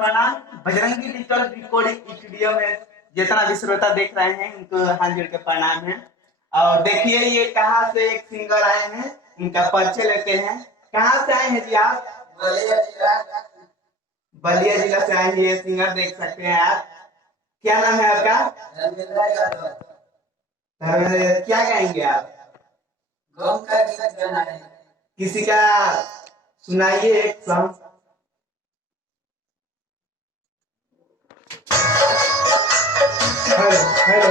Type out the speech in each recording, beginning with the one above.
प्रणाम। Bajrangi digital recording studio में जितना भी श्रोता देख रहे हैं उनको हाथ जोड़ के प्रणाम है। और देखिए ये कहाँ से एक सिंगर आए हैं, उनका परिचय लेते हैं। कहाँ से आए हैं जी आप? बलिया जिला से आए हैं। ये सिंगर देख सकते हैं आप। क्या नाम है आपका? क्या गाएंगे आप? किसी का सुनाइए एक सॉन्ग। हेलो हेलो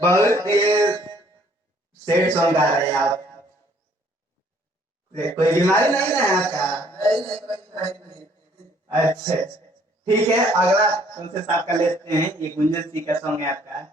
बहुत सैड सॉन्ग गा रहे हैं आप। कोई बीमारी नहीं है आपका? अच्छा ठीक है, अगला तुमसे साथ कर लेते हैं। ये गुंजन सिंह का सॉन्ग है आपका।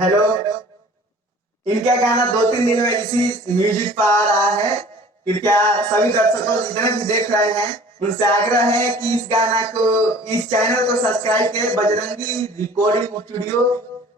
हेलो, इनका गाना 2-3 दिन में इसी म्यूजिक पर आ रहा है। कृपया सभी दर्शकों जितने भी देख रहे हैं उनसे आग्रह है कि इस गाना को, इस चैनल को सब्सक्राइब करें, बजरंगी रिकॉर्डिंग स्टूडियो।